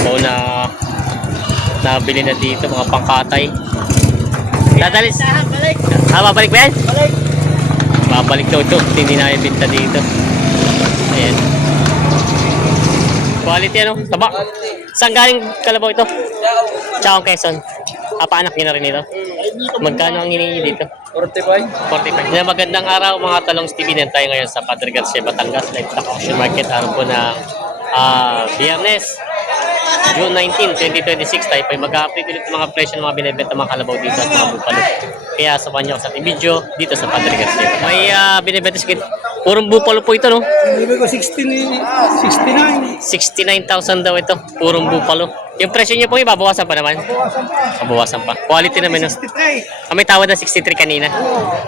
kalabaw na nabili na dito, mga pangkatay. Dadalis. Babalik ba yan? Balik. Babalik daw ito. Hindi na ibinta dito. Ayan. Quality ano? Taba. Saan galing kalabaw ito? Chaong Quezon. Paanak nyo na rin ito. Magkano ang hiningi dito? 45. 45. Na magandang araw mga talong Stevie. Tayo ngayon sa Padre Garcia, Batangas. Live Stock Auction Market. Araw po ng Biyernes, June 19, 2026. Tayo po mag-update ulit ng mga presyo ng mga binibenta mga kalabaw dito at mga bupalo. Kaya samahan nyo sa ating video dito sa Padre Garcia. May binibenta sigit. Purong bupalo po ito, no? Hindi ko 69. 69,000 daw ito. Purong bupalo. Yung presyo niya po ibabawasan pa naman. Babawasan pa. Quality naman, no? 63. May tawad na 63 kanina.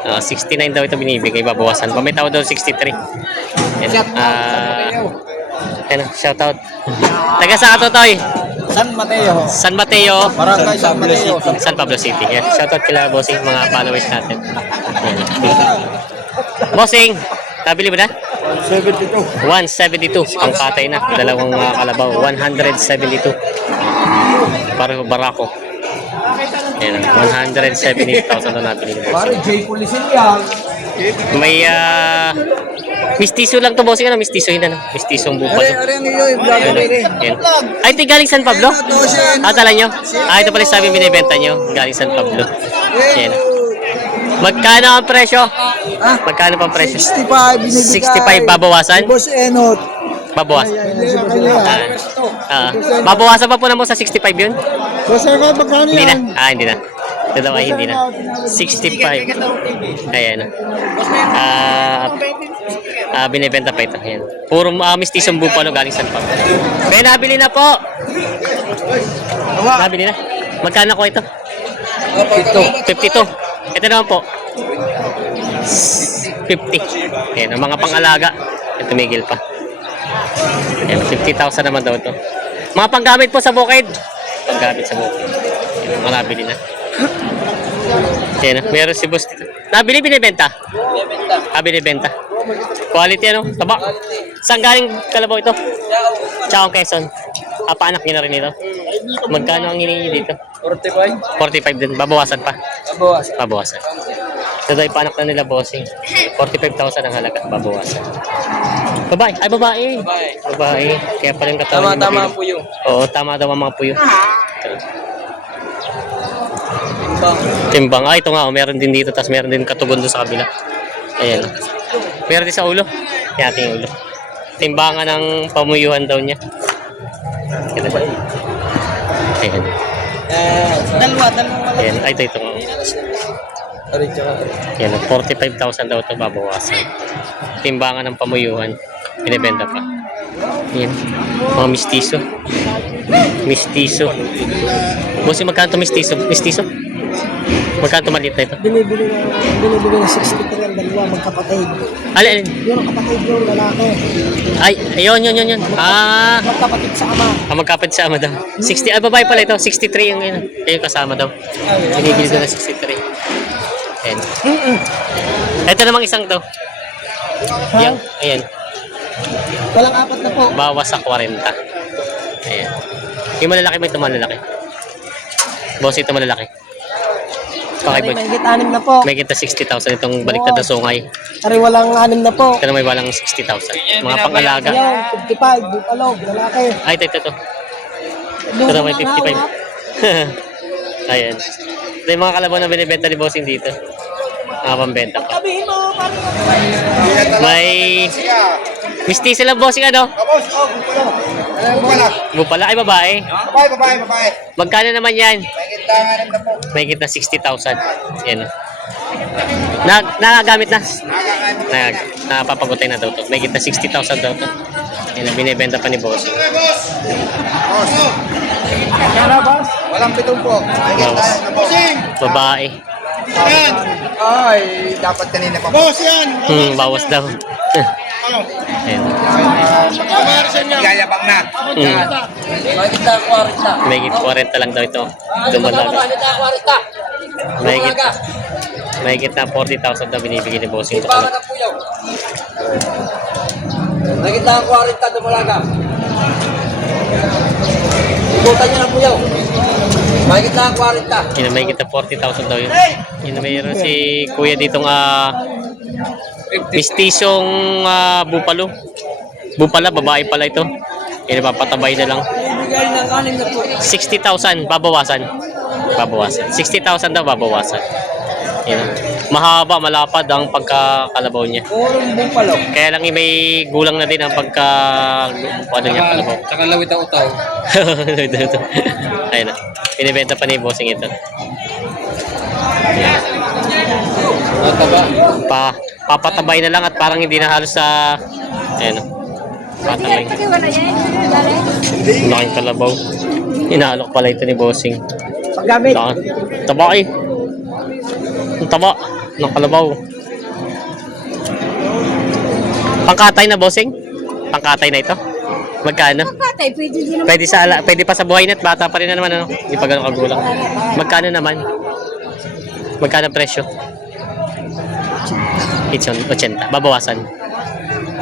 69 daw ito binibigay. Babawasan pa. May tawad daw 63. Yan. Shout out. Taga saan ka to, Toy? San Mateo. San Mateo. Barangay San Mateo. San Pablo City. Yan. Shout out kila bossing, mga followers natin. Yan. Bossing, nabili mo na? 72. 172. Pangkatay na. Dalawang kalabaw. 172. Pareho barako. Yan. 170,000 na nabili mo. Pare, J. Polisin yan. May mistiso lang to, bossing. Ano? Mistiso yun, ano? Mistisong bupalo. Are niyo yung vlog ko rin. Yan. Ay, ito galing San Pablo? Tala nyo? Ito pala sabi binibenta nyo. Galing San Pablo. Yan. Magkano ang presyo? Magkano pang presyo? 65 binibigay. 65 babawasan? Boss Enot. Babawasan. Babawasan pa po naman sa 65 yun? Boss Enot, magkano Hindi na. yan? Hindi na. Ito daw ay hindi na. 65. Ayan. Binibenta pa ito. Ayan. Puro mistisong bupalo galing San Pablo. May nabili na po. Nabili na. Magkano ko ito? 52. Ito naman po. 50. Ayan. Ang mga pang-alaga. Tumigil pa. Ayan. 50,000 naman daw ito. Mga panggamit po sa bukid. Panggamit sa bukid. Ayan. Mga nabili na. Ayan. Meron si boss dito. Nabili, binibenta? Binibenta. Quality ano? Taba. Saan galing kalabaw ito? Chaong Quezon. Paanak nyo na rin ito. Magkano ang hiningi dito? 45. 45 din. Babawasan pa. Babawasan. Ito daw paanak na nila bossing. 45,000 ang halaga. Babawasan. Babae. Ay, babae. Babae. Kaya pala yung katawan. Tama ang puyo. Oo, tama daw ang mga puyo. Timbang. Ito nga. Meron din dito. Tapos meron din katugon doon sa kabila. Ayan. Meron din sa ulo. Yan ating ulo. Timbangan ng pamuyuhan daw niya. Ayan. Dalawa. Ayan. Ay, ito nga. Ayan. 45,000 daw ito babawasan. Timbangan ng pamuyuhan. Binibenta pa. Ayan. Mga mistiso. Mistiso. Bossy, magkano ito mistiso? Mistiso? Magkano ito maliit na ito? Binibili na 63 ang dalawa, magkapatid. Alin? Yun ang kapatid yung lalaki. Ay, ayun. Magkapatid sa ama. Magkapit sa ama daw. 60, babae pala ito. 63 yung yun. Ayun, kasama daw. Binibili daw na 63. Ayan. Ito namang isang to. Yan, ayan. Walang apat na po. Bawas sa 40. Ayan. Yung malalaki mo ito malalaki. Boss, ito malalaki. Okay, boss. May higit 6 na po. May kita 60,000 itong baliktad na sungay. Ari walang 6 na po. Ito na may walang 60,000. Mga pang-alaga. Ayaw, 55, bupalo, lalaki. Ay, ito. Ito na may 55. Ayan. Ito yung mga kalabaw na binibenta ni bossing dito. Mga pambenta pa. Sabihin mo, May mistiso lang bossing ano? Bupala. Ay, babae. Babae. Magkano naman yan? May higit na 60,000. Yan. Nagagamit na. Napapagutay na daw to. May higit na 60,000 daw to. Yan ang binibenta pa ni boss. Walang pitong po. Babae. Ay, dapat kanina pa. Boss yan! Bawas daw. Ayan. Gayabang na. May higit 40 lang daw ito. Dumalaga. May higit na 40,000 daw binibigay ni bossing. Nakita ang 40 dumalaga. yaw. Mahigit lang 40. Yun, may kita 40,000 daw yun. Yun, mayroon si kuya ditong mistisyong bupalo. Bupala, babae pala ito. Yun, papatabay na lang. Bigay ng 60,000, babawasan. Babawasan. 60,000 daw, babawasan. Yun. Mahaba, malapad ang pagkakalabaw niya. Purong bupalo. Kaya lang may gulang na din ang ano niya, kalabaw. Tsaka lawit ang utaw. Ayun na. Pinibenta pa ni bossing ito. Mataba. Papatabay na lang at parang hindi na halos sa ayun na. Patabay. Laking kalabaw. Inaalok pala ito ni bossing. Paggamit. Taba eh. Ang taba ng kalabaw. Pangkatay na bossing? Pangkatay na ito? Magkano? Patay, pwede din naman. Pwede pa sa buhay na at bata pa rin na naman ano. Hindi pa ganun kagulang. Magkano naman? Magkano ang presyo? 80. Babawasan.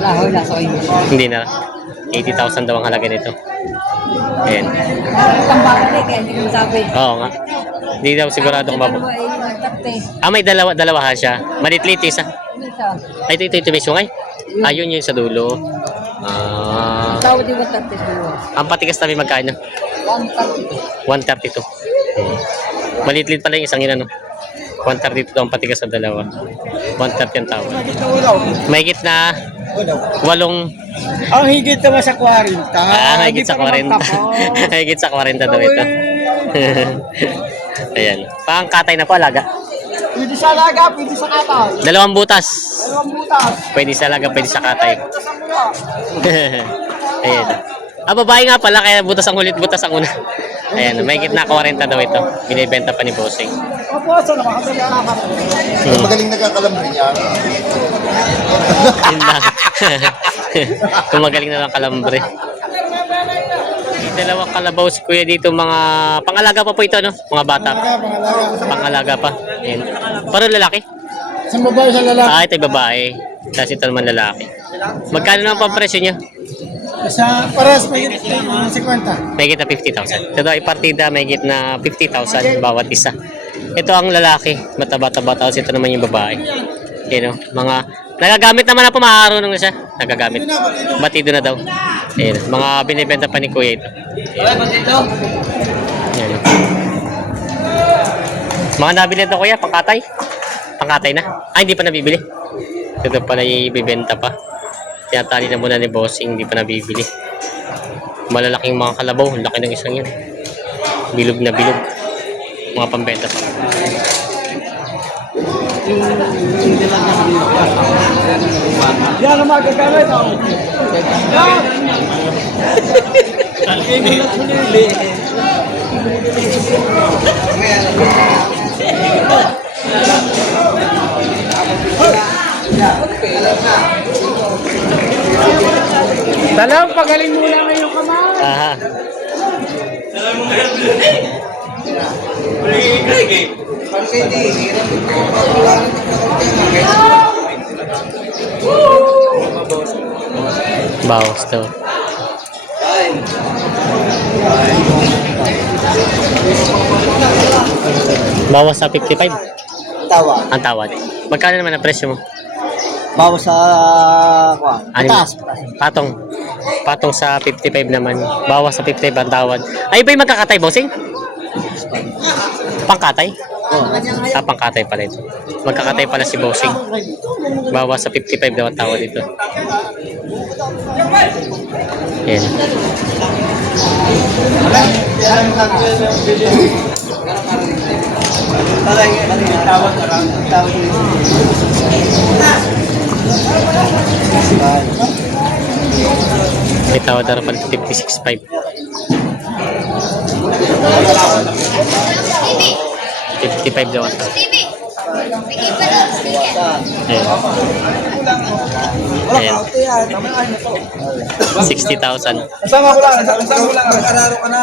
Wala, wala sa inyo. Hindi na. 80,000 daw ang halaga nito. Ayan. Pambakali, kaya hindi ko masabi. Oo nga. Hindi daw sigurado kung Dalawa babaw. ay nagtapte. May dalawahan siya. Malitlit isa. Dito. Ay, ito may sungay. Ayun yun sa dulo. Tawad yung magtapte dito. Ang patigas namin magkano? 132. Malitlit pala yung isang yun ano. 132 daw ang patigas sa dalawa. 130 ang tawad. Mahigit na 8. Ang higit naman sa 40. Mahigit sa 40. Mahigit sa 40 daw ito. Ayan. Pangkatay na po, alaga. Pwede sa alaga, pwede sa katay. 2 butas. Dalawang butas. Pwede sa alaga, pwede sa katay. Butas ang mula. Ayan. Babae nga pala, kaya butas ang ulit, butas ang una. Ayan, mahigit na 40 daw ito. Binibenta pa ni Bossing. Opo, sa nakakasali ang nakakasali. Magaling nagkakalambre niya. Yun lang. Kung magaling na lang kalambre. Dalawang kalabaw si kuya dito, mga pangalaga pa po ito, no? Mga bata. Pangalaga pa. Ayan. Parang lalaki. Sa babae sa lalaki. Ito ay babae. Tapos ito naman lalaki. Magkano naman pang presyo niya? Sa paras, may 50. May na 50,000. Ito daw ay partida, may na 50,000 bawat isa. Ito ang lalaki, mataba-taba, tapos ito naman yung babae. Yan o, mga nagagamit naman na po, makarunong na siya. Nagagamit. Batido na daw. Yan, mga binibenta pa ni kuya ito. Yan. Mga nabili ito kuya, pangkatay. Pangkatay na. Hindi pa nabibili. Ito pala ibibenta pa. Tinatali na muna ni Bossing, hindi pa nabibili. Malalaking mga kalabaw, laki ng isang yan. Bilog na bilog. Mga pambenta pa. Yan ang magagamit. Dalang pagaling muna ngayong kamay. Aha. Bawas daw. Bawas sa 55 Tawa. ang tawad. Magkano naman ang presyo mo? Bawas sa patas. Patong sa 55 naman. Bawas sa 55 ang tawad. Ay ba yung magkakatay, bossing? Pangkatay? Pangkatay pala ito. Magkakatay pala si bossing. Bawas sa 55 daw ang tawad ito. Yan. May tawad na rin pala 56.5. 55 daw ang tawad. Ayan. Ayan. 60,000. Kasama ko lang. Kasama ko lang. Nag-araro ka na.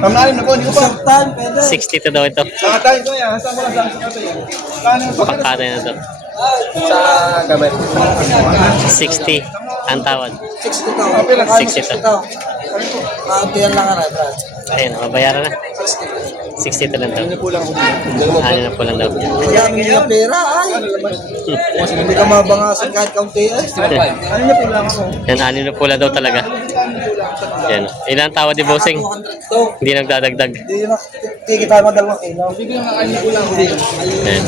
Pamlalim na po. Hindi ko pa. 62 daw ito. Nakatayin ko yan. Kasama ko lang sa yan. Pangkatay na to. Sa gamit. 60 ang tawad. 60 to. 60 to. Kaunti yan lang, Brad. Ayun, mabayaran na. 62 lang daw. Ano na po lang daw. Kaya ano niya pera ay. Hindi ka mabangasan kahit kaunti ay. Ano niya pera ako? Yan, ano na pula daw talaga. Yan. Ilan tawad ni Bossing? Ito. Hindi nagdadagdag. Hindi na tayo madalawang ilaw. Yan.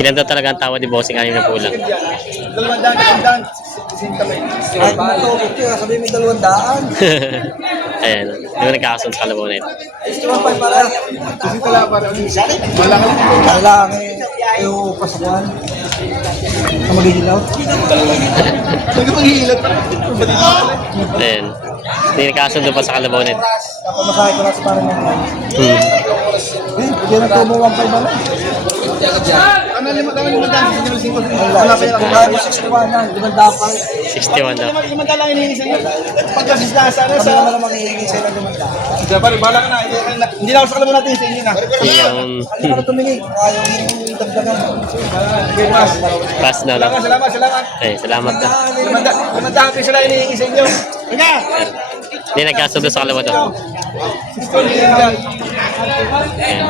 Ilan daw talaga ang tawad ni Bossing? Ano na pula? Dalawang kahit ito, sabi may 200. Ayan. Hindi mo nagkakasunod sa kalabaw na ito. Iwan pa para. Kasi tala para. Kailangan yung pasukan. Na maghihilaw. Maghihilaw. Ayan. Hindi nagkakasundo pa sa kalabaw na ito. Napamasahe ko na sa parang mga. Hindi na ito mo 1.5 ba lang? Ano lima daan? Wala pa yung kaya 61 na, 5 dapat. 61 daw. 5 lang hinihingi sa inyo. Pagkasis na sana sa... Kami naman hinihingi sa inyo 5 dapat. Pare, bala ka na. Hindi na ako sa kalaban natin sa inyo na. Yung Ano ka na tumingin? Ayaw yung dagdagan. pass na lang. Salamat. Ay, salamat na. 5 dapat sila hinihingi sa inyo. Ika! Hindi nagkakasundo sa kalabaw to. Ayan.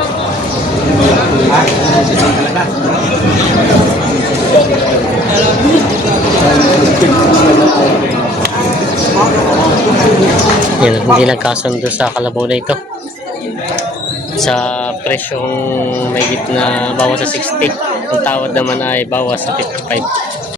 Yan, hindi nagkasundo sa kalabaw na ito. Sa presyong may na bawas sa 60. Ang tawad naman ay bawas sa 55.